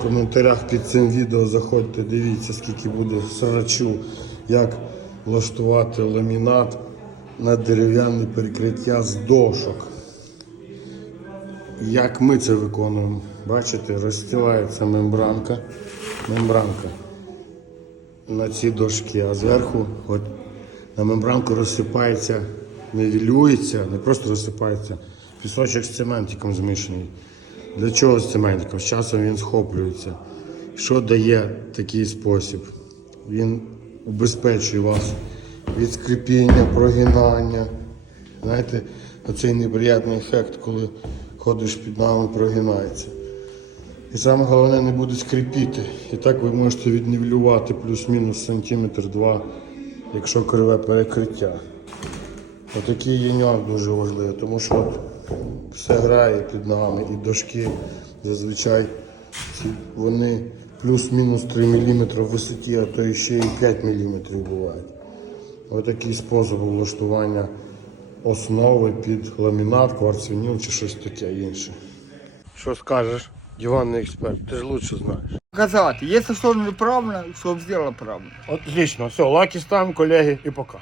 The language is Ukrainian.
В коментарях під цим відео заходьте, дивіться, скільки буде срачу, як влаштувати ламінат на дерев'яне перекриття з дошок. Як ми це виконуємо? Бачите, розстилається мембранка. Мембранка на ці дошки, а зверху от, на мембранку розсипається, нивелюється, не просто розсипається, пісочок з цементиком змішаний. Для чого з цементиком? З часом він схоплюється. Що дає такий спосіб? Він убезпечує вас від скрипіння, прогинання. Знаєте, оцей неприємний ефект, коли ходиш під ногами, прогинається. І саме головне не буде скрипіти. І так ви можете віднівелювати плюс-мінус сантиметр два, якщо криве перекриття. Отакий є нюанс дуже важливий, тому що все грає під ногами і дошки зазвичай вони плюс-мінус 3 мм в висоті, а то і ще і 5 мм бувають. Отакий спосіб влаштування основи під ламінат, кварцвініл чи щось таке інше. Що скажеш, диванний експерт, ти ж лучше знаєш. Показати. Якщо що неправильно, щоб зробила правильно. Отлично, все, лаки ставимо, колеги, і пока.